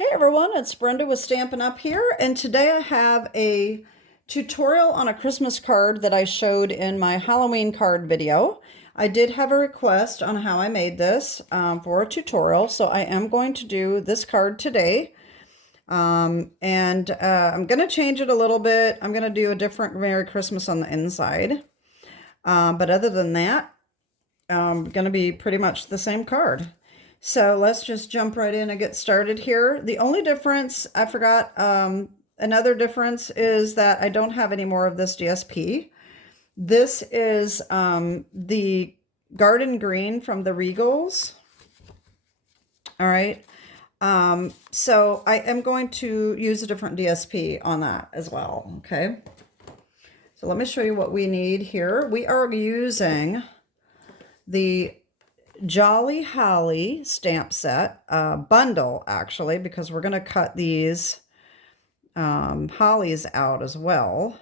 Hey everyone, it's Brenda with Stampin' Up here, and today I have a tutorial on a Christmas card that I showed in my Halloween card video. I did have a request on how I made this for a tutorial, so I am going to do this card today. I'm going to change it a little bit. I'm going to do a different Merry Christmas on the inside. But other than that, going to be pretty much the same card. So let's just jump right in and get started here. The only difference, I forgot, another difference is that I don't have any more of this DSP. This is the Garden Green from the Regals. All right. So I am going to use a different DSP on that as well. Okay. So let me show you what we need here. We are using the Jolly Holly stamp set bundle, actually, because we're going to cut these hollies out as well.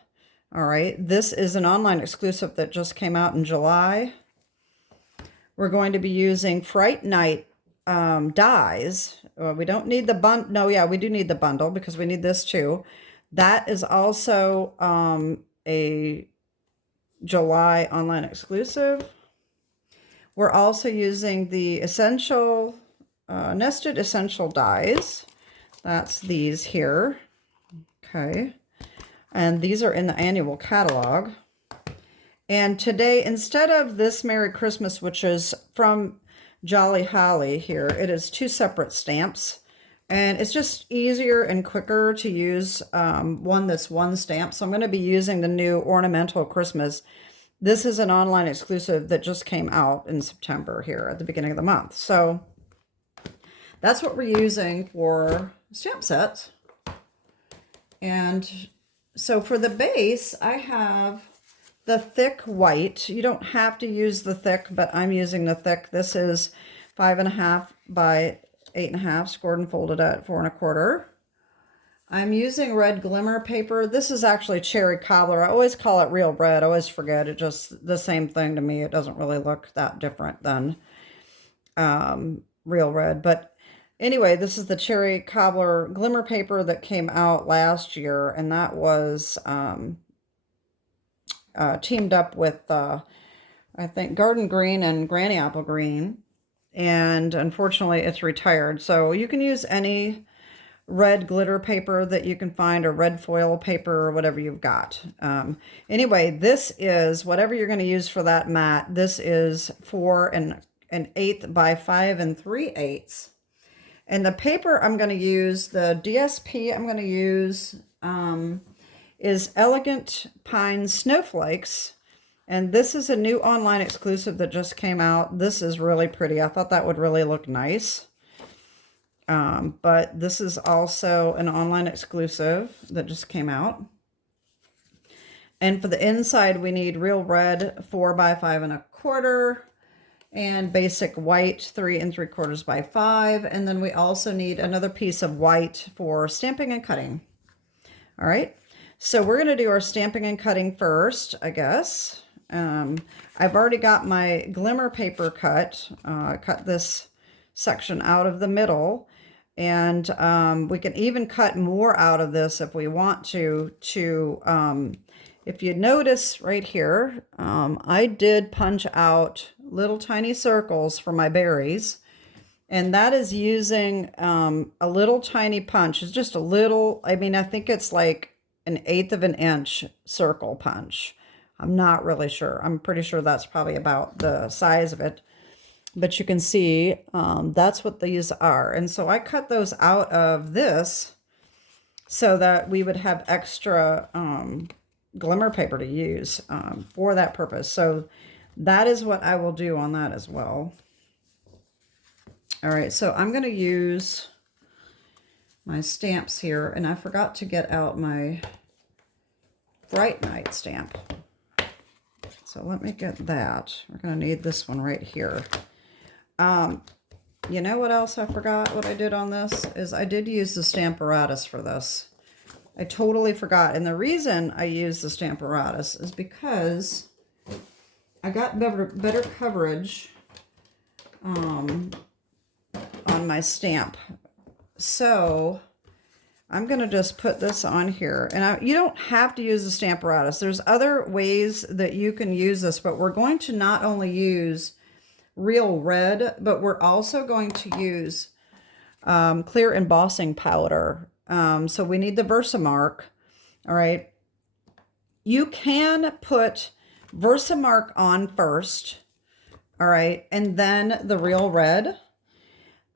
All right, this is an online exclusive that just came out in July. We're going to be using Fright Night dies. We don't need the bundle. No, yeah, we do need the bundle because we need this too. That is also a July online exclusive. We're also using the essential, nested essential dies. That's these here. Okay. And these are in the annual catalog. And today, instead of this Merry Christmas, which is from Jolly Holly here, it is two separate stamps. And it's just easier and quicker to use that's one stamp. So I'm going to be using the new Ornamental Christmas. This is an online exclusive that just came out in September here at the beginning of the month. So that's what we're using for stamp sets. And so for the base, I have the thick white. You don't have to use the thick, but I'm using the thick. This is 5.5 by 8.5, scored and folded at 4 1/4. I'm using red Glimmer paper. This is actually cherry cobbler. I always call it real red. I always forget. It's just the same thing to me. It doesn't really look that different than real red. But anyway, this is the cherry cobbler Glimmer paper that came out last year. And that was teamed up with, I think, Garden Green and Granny Apple Green. And unfortunately, it's retired. So you can use any red glitter paper that you can find, or red foil paper, or whatever you've got. Anyway, this is whatever you're going to use for that mat. This is 4 1/8 by 5 3/8. And the paper I'm going to use, the DSP I'm going to use is Elegant Pine Snowflakes. And this is a new online exclusive that just came out. This is really pretty. I thought that would really look nice. But this is also an online exclusive that just came out. And for the inside, we need real red 4 by 5 1/4 and basic white 3 3/4 by 5. And then we also need another piece of white for stamping and cutting. All right. So we're going to do our stamping and cutting first, I guess. I've already got my Glimmer paper cut. I cut this section out of the middle. And we can even cut more out of this if we want to if you notice right here, I did punch out little tiny circles for my berries. And that is using a little tiny punch. It's just a little, I mean, I think it's like 1/8 of an inch circle punch. I'm not really sure. I'm pretty sure that's probably about the size of it. But you can see that's what these are. And so I cut those out of this so that we would have extra Glimmer paper to use for that purpose. So that is what I will do on that as well. All right, so I'm going to use my stamps here. And I forgot to get out my Fright Night stamp. So let me get that. We're going to need this one right here. You know what else I forgot? What I did on this is I did use the Stamparatus for this. I totally forgot. And the reason I used the Stamparatus is because I got better coverage on my stamp So I'm going to just put this on here. And you don't have to use the Stamparatus. There's other ways that you can use this, but we're going to not only use real red, but we're also going to use clear embossing powder. So we need the Versamark. All right. You can put Versamark on first. All right. And then the real red.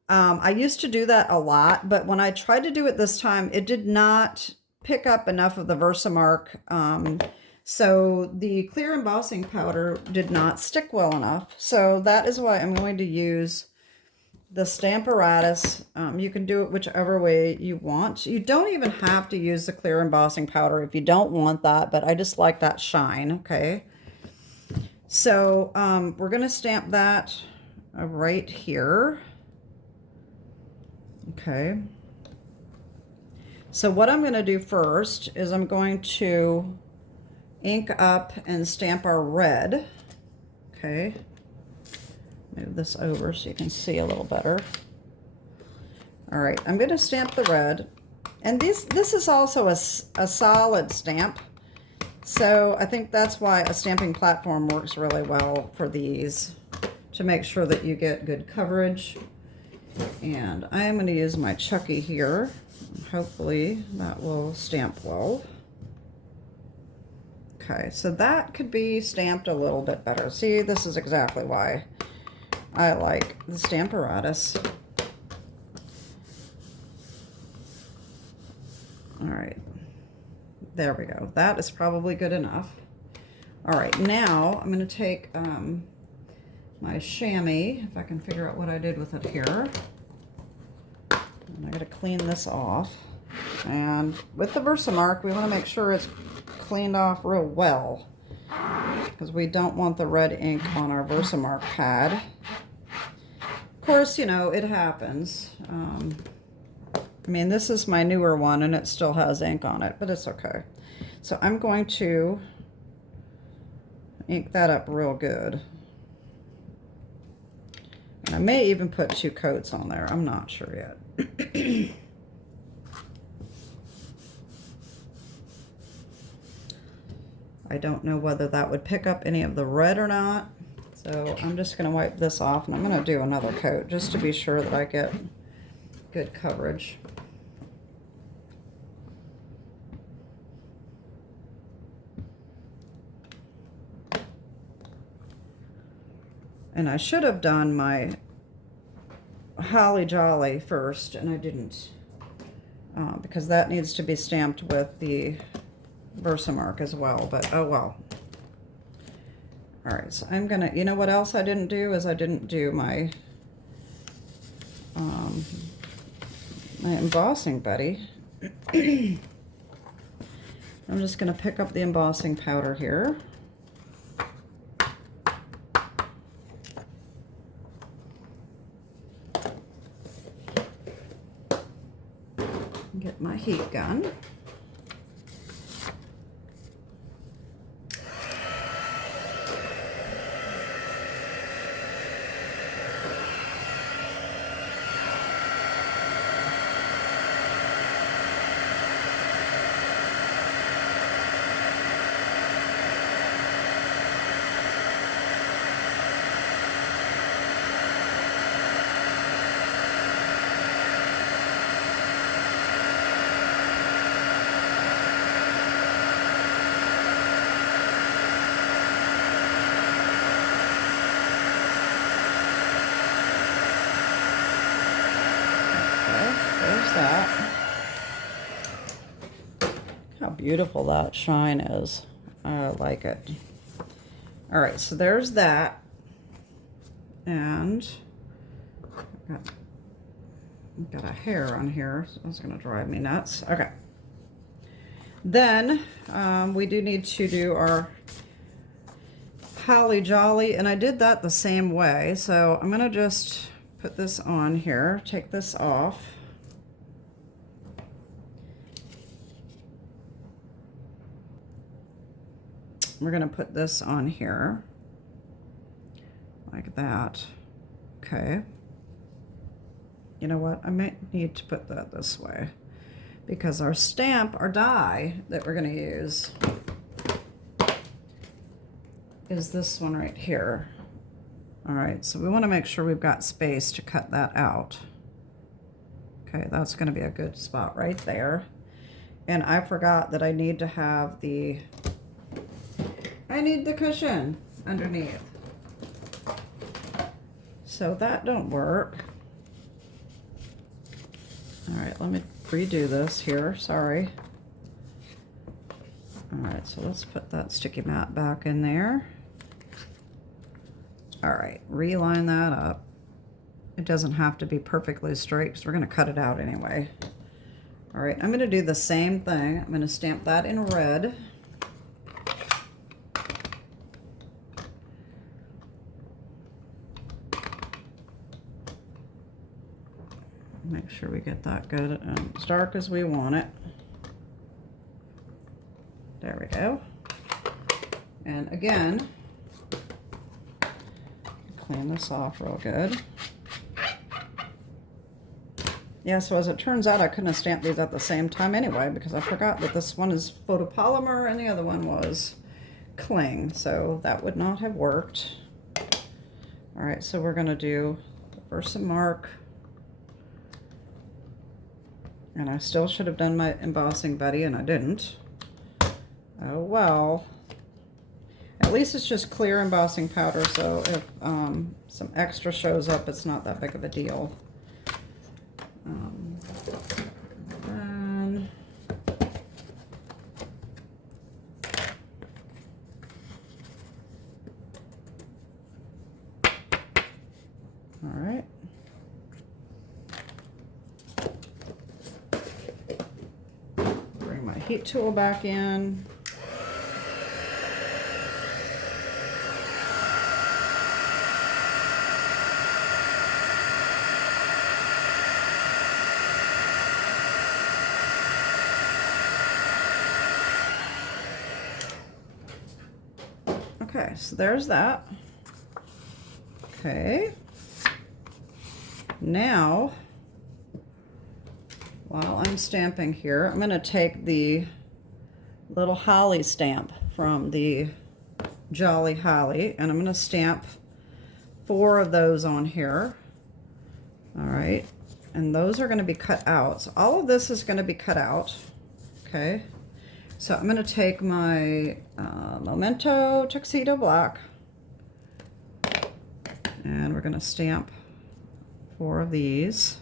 I used to do that a lot, but when I tried to do it this time, it did not pick up enough of the Versamark. So the clear embossing powder did not stick well enough. So that is why I'm going to use the Stamparatus. You can do it whichever way you want. You don't even have to use the clear embossing powder if you don't want that, but I just like that shine, okay? So we're going to stamp that right here. Okay. So what I'm going to do first is I'm going to ink up and stamp our red. Okay. Move this over so you can see a little better. All right, I'm going to stamp the red. And this is also a solid stamp. So I think that's why a stamping platform works really well for these, to make sure that you get good coverage. And I am going to use my Chucky here. Hopefully that will stamp well. Okay, so that could be stamped a little bit better. See, this is exactly why I like the Stamparatus. All right, there we go. That is probably good enough. All right, now I'm going to take my chamois, if I can figure out what I did with it here. And I got to clean this off. And with the Versamark, we want to make sure it's cleaned off real well, because we don't want the red ink on our Versamark pad. Of course, you know, it happens. I mean, this is my newer one and it still has ink on it, but it's okay. So I'm going to ink that up real good. And I may even put 2 coats on there. I'm not sure yet. I don't know whether that would pick up any of the red or not. So I'm just going to wipe this off and I'm going to do another coat just to be sure that I get good coverage. And I should have done my Holly Jolly first, and I didn't, because that needs to be stamped with the Versamark as well, but oh well. All right, so I'm gonna, you know what else I didn't do is I didn't do my my embossing buddy. I'm just gonna pick up the embossing powder here. Get my heat gun. That. How beautiful that shine is. I like it. All right, so there's that. And got a hair on here, so that's going to drive me nuts. Okay. Then we do need to do our Holly Jolly, and I did that the same way. So I'm going to just put this on here, take this off. We're going to put this on here like that. Okay. You know what? I might need to put that this way because our stamp, our die that we're going to use is this one right here. All right, so we want to make sure we've got space to cut that out. Okay, that's going to be a good spot right there. And I forgot that I need to have I need the cushion underneath. So that don't work. All right, let me redo this here, sorry. All right, so let's put that sticky mat back in there. All right, reline that up. It doesn't have to be perfectly straight because we're gonna cut it out anyway. All right, I'm gonna do the same thing. I'm gonna stamp that in red. Make sure we get that good and as dark as we want it. There we go. And again, clean this off real good. Yeah, so as it turns out, I couldn't have stamped these at the same time anyway because I forgot that this one is photopolymer and the other one was cling, so that would not have worked. All right, so we're gonna do the Versa mark. And I still should have done my embossing buddy, and I didn't. Oh well. At least it's just clear embossing powder, so if some extra shows up, it's not that big of a deal. Then all right. Bring my heat tool back in. Okay, so there's that. Okay. Now, while I'm stamping here, I'm going to take the little holly stamp from the Jolly Holly, and I'm going to stamp 4 of those on here. All right, and those are going to be cut out. So all of this is going to be cut out. Okay. So I'm going to take my Memento Tuxedo Black, and we're going to stamp 4 of these.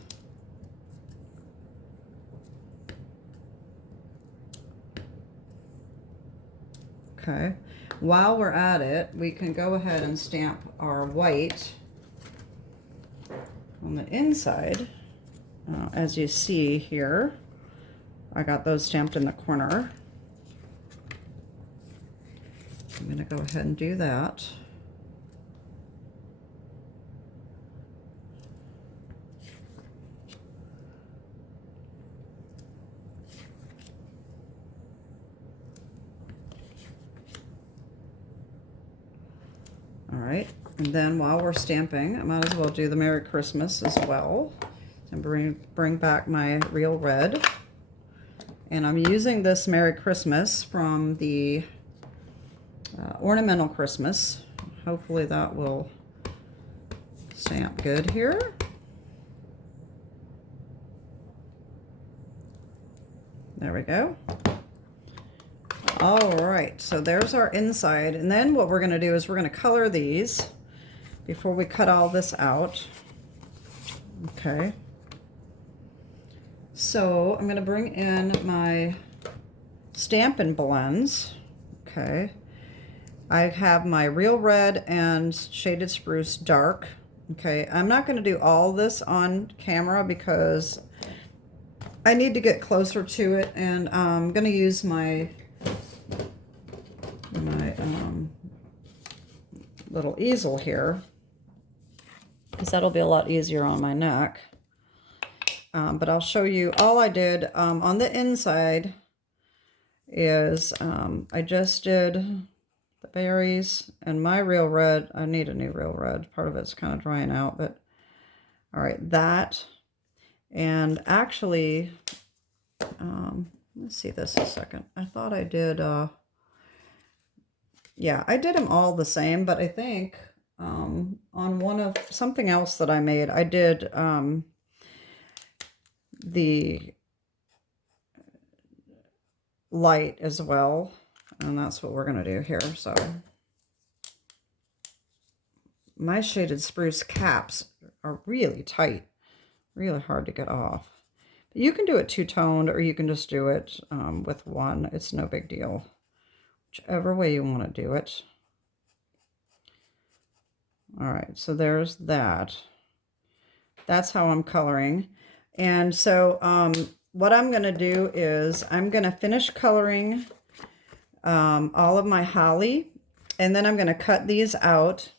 Okay. While we're at it, we can go ahead and stamp our white on the inside. As you see here, I got those stamped in the corner. I'm going to go ahead and do that. All right, and then while we're stamping, I might as well do the Merry Christmas as well. And bring back my real red. And I'm using this Merry Christmas from the Ornamental Christmas. Hopefully that will stamp good here. There we go. All right, so there's our inside. And then what we're going to do is we're going to color these before we cut all this out. Okay. So I'm going to bring in my Stampin' Blends. Okay. I have my Real Red and Shaded Spruce Dark. Okay, I'm not going to do all this on camera because I need to get closer to it, and I'm going to use my little easel here because that'll be a lot easier on my neck. But I'll show you. All I did on the inside is I just did the berries and my Real Red. I need a new Real Red. Part of it's kind of drying out, but all right, that. And actually, let's see this a second. I thought I did, yeah, I did them all the same, but I think on one of something else that I made, I did the light as well. And that's what we're going to do here. So my shaded spruce caps are really tight, really hard to get off. But you can do it two-toned, or you can just do it with one. It's no big deal. Whichever way you want to do it. All right, so there's that. That's how I'm coloring. And so what I'm going to do is I'm going to finish coloring all of my holly, and then I'm going to cut these out.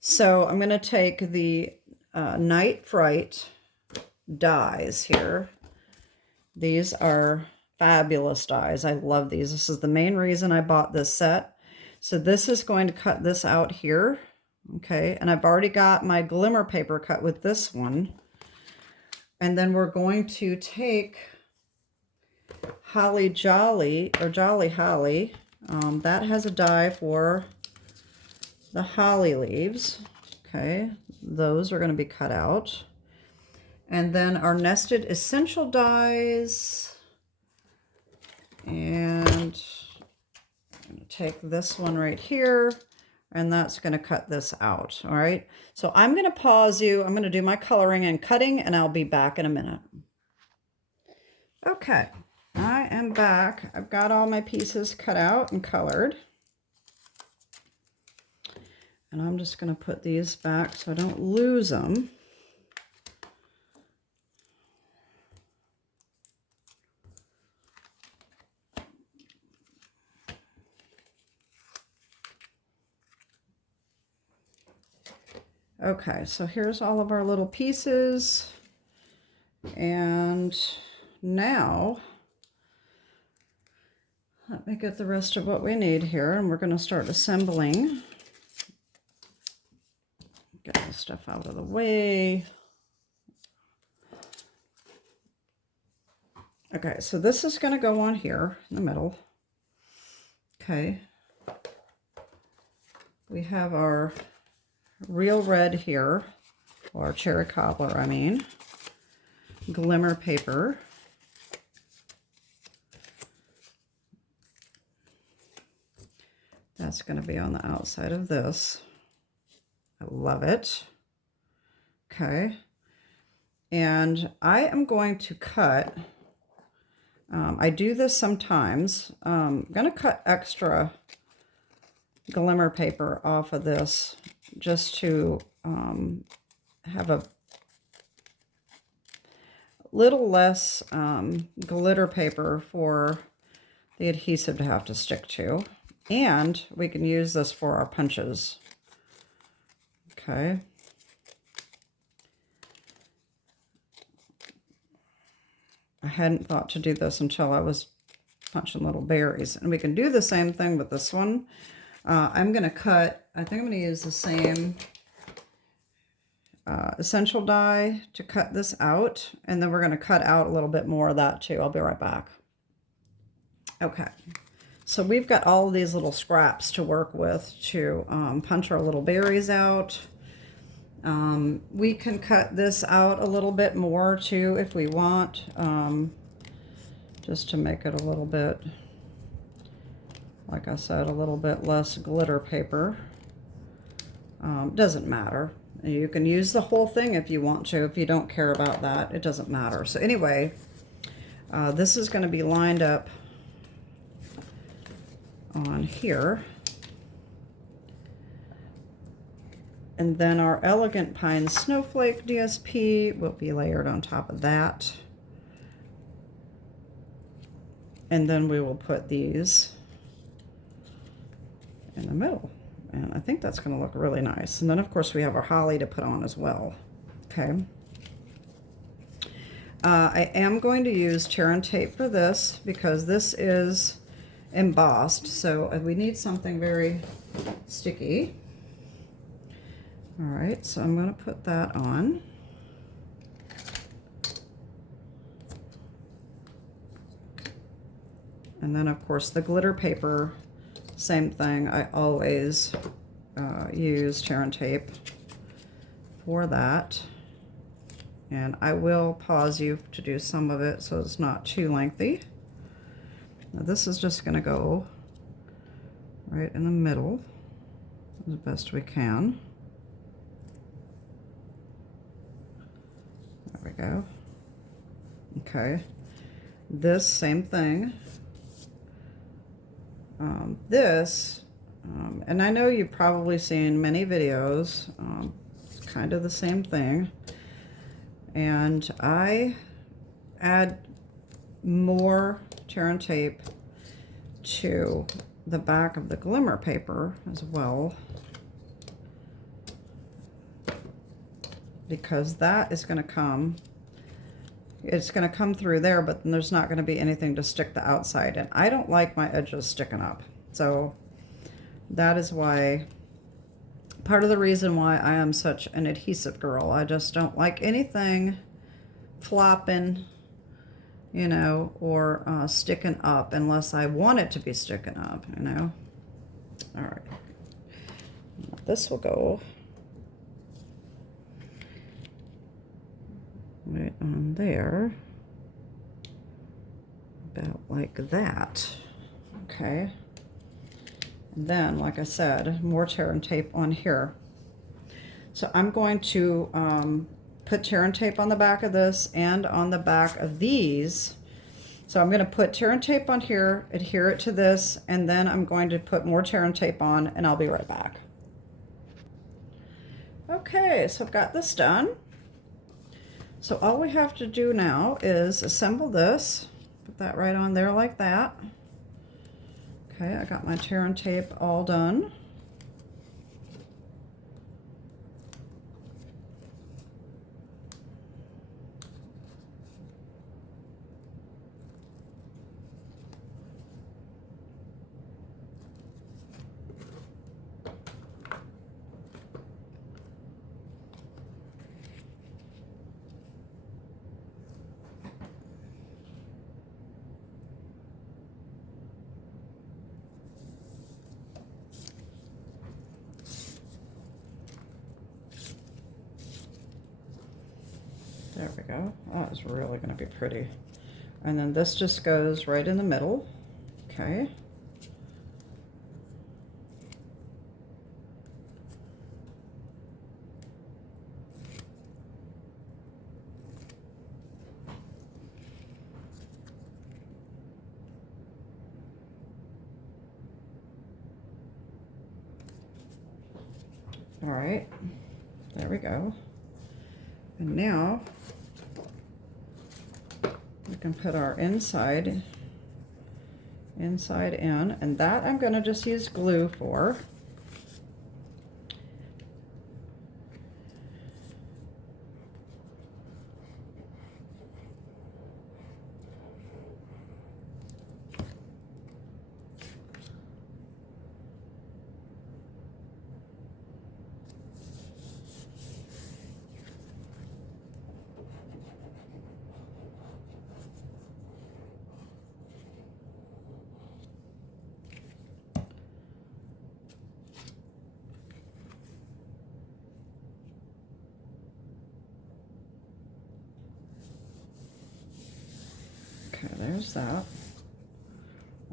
So I'm going to take the Night Fright dies here. These are fabulous dies. I love these. This is the main reason I bought this set. So this is going to cut this out here. Okay, and I've already got my glimmer paper cut with this one. And then we're going to take Holly Jolly, or Jolly Holly. That has a die for the holly leaves. Okay, those are going to be cut out. And then our nested essential dies. And I'm going to take this one right here, and that's going to cut this out. All right, so I'm going to pause you. I'm going to do my coloring and cutting, and I'll be back in a minute. Okay, I am back. I've got all my pieces cut out and colored. And I'm just going to put these back so I don't lose them. Okay, so here's all of our little pieces. And now, let me get the rest of what we need here, and we're going to start assembling. Get this stuff out of the way. Okay, so this is going to go on here in the middle. Okay. We have our real red here, or cherry cobbler, I mean. Glimmer paper. That's going to be on the outside of this. I love it. Okay. And I am going to cut, I do this sometimes. I'm going to cut extra glimmer paper off of this just to have a little less glitter paper for the adhesive to have to stick to. And we can use this for our punches. Okay. I hadn't thought to do this until I was punching little berries. And we can do the same thing with this one. I'm going to cut, I think I'm going to use the same essential die to cut this out. And then we're going to cut out a little bit more of that too. I'll be right back. Okay. So we've got all of these little scraps to work with to punch our little berries out. We can cut this out a little bit more too if we want, just to make it a little bit, like I said, a little bit less glitter paper. Doesn't matter. You can use the whole thing if you want to. If you don't care about that, it doesn't matter. So anyway, this is going to be lined up on here. And then our Elegant Pine Snowflake DSP will be layered on top of that. And then we will put these in the middle. And I think that's going to look really nice. And then, of course, we have our holly to put on as well. Okay. I am going to use tear and tape for this because this is embossed. So we need something very sticky. All right, so I'm going to put that on. And then of course the glitter paper, same thing. I always use tear and tape for that. And I will pause you to do some of it so it's not too lengthy. Now this is just going to go right in the middle as best we can. There we go. Okay. This, same thing. And I know you've probably seen many videos, it's kind of the same thing. And I add more tear and tape to the back of the Glimmer paper as well, because that is going to come, it's going to come through there, but then there's not going to be anything to stick the outside in. I don't like my edges sticking up, so that is why, part of the reason why I am such an adhesive girl. I just don't like anything flopping, you know, or sticking up unless I want it to be sticking up, you know. All right, this will go right on there, about like that. Okay. And then, like I said, more tear and tape on here. So I'm going to put tear and tape on the back of this and on the back of these. So I'm going to put tear and tape on here, adhere it to this, and then I'm going to put more tear and tape on, and I'll be right back. Okay, so I've got this done. So all we have to do now is assemble this, put that right on there like that. Okay, I got my tear and tape all done. There we go. Oh, it's really going to be pretty. And then this just goes right in the middle. Okay. All right. There we go. And now we can put our inside in, and that I'm going to just use glue for. Okay, there's that.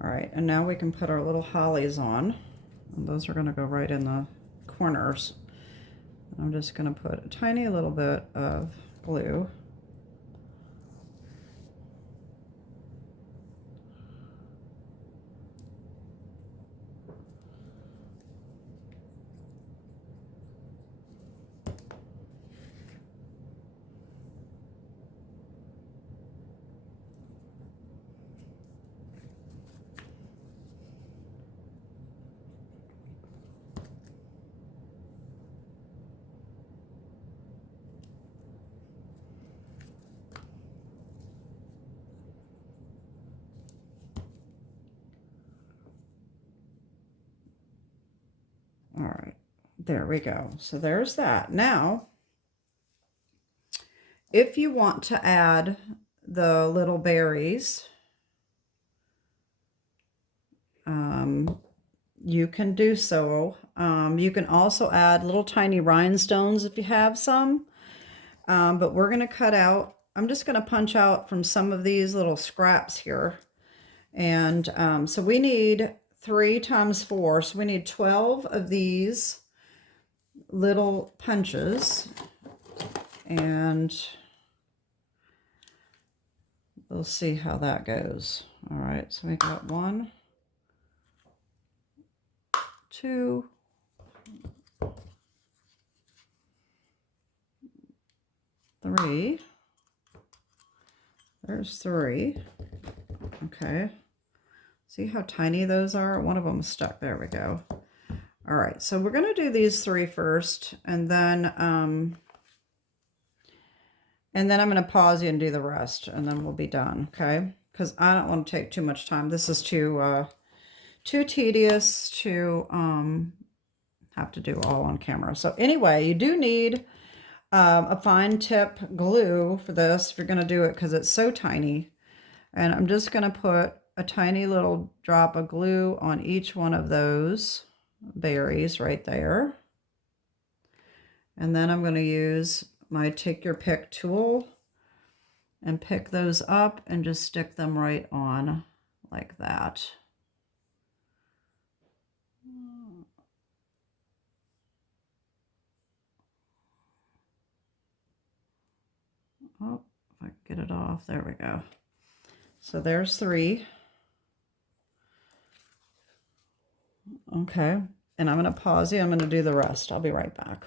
All right, and now we can put our little hollies on. And those are going to go right in the corners. I'm just going to put a tiny little bit of glue. All right, there we go. So there's that. Now, if you want to add the little berries, you can do so. You can also add little tiny rhinestones if you have some. But we're going to cut out, I'm just going to punch out from some of these little scraps here. And so we need 3 times 4. So we need 12 of these little punches. And we'll see how that goes. All right, so we got 1, 2, 3. There's 3. Okay. See how tiny those are? One of them is stuck. There we go. All right, so we're going to do these 3 first, and then I'm going to pause you and do the rest, and then we'll be done, okay? Because I don't want to take too much time. This is too tedious to have to do all on camera. So anyway, you do need a fine tip glue for this if you're going to do it, because it's so tiny. And I'm just going to put a tiny little drop of glue on each one of those berries right there. And then I'm going to use my take your pick tool and pick those up and just stick them right on like that. Oh, if I get it off, there we go. So there's 3. Okay, and I'm going to pause you. I'm going to do the rest. I'll be right back.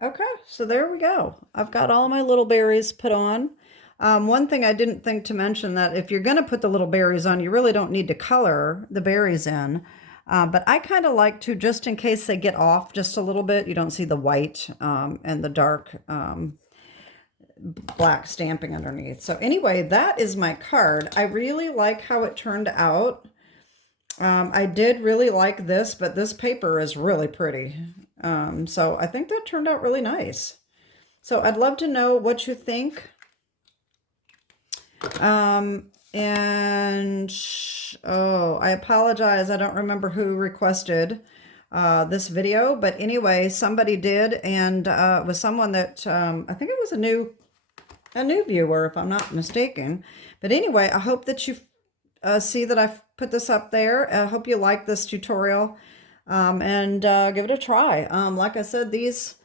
Okay, so there we go. I've got all my little berries put on. One thing I didn't think to mention, that if you're going to put the little berries on, you really don't need to color the berries in. But I kind of like to, just in case they get off just a little bit, you don't see the white and the dark black stamping underneath. So anyway, that is my card. I really like how it turned out. I did really like this, but this paper is really pretty. So I think that turned out really nice. So I'd love to know what you think. And oh, I apologize. I don't remember who requested this video, but anyway, somebody did, and it was someone that I think it was a new viewer, if I'm not mistaken. But anyway, I hope that you see that I've put this up there. I hope you like this tutorial, and give it a try. Like I said, these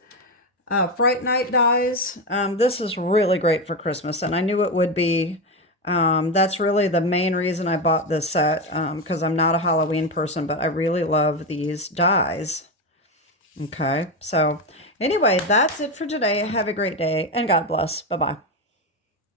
Fright Night dies, this is really great for Christmas, and I knew it would be. That's really the main reason I bought this set, because I'm not a Halloween person, but I really love these dies. Okay, so anyway, that's it for today. Have a great day, and God bless. Bye-bye.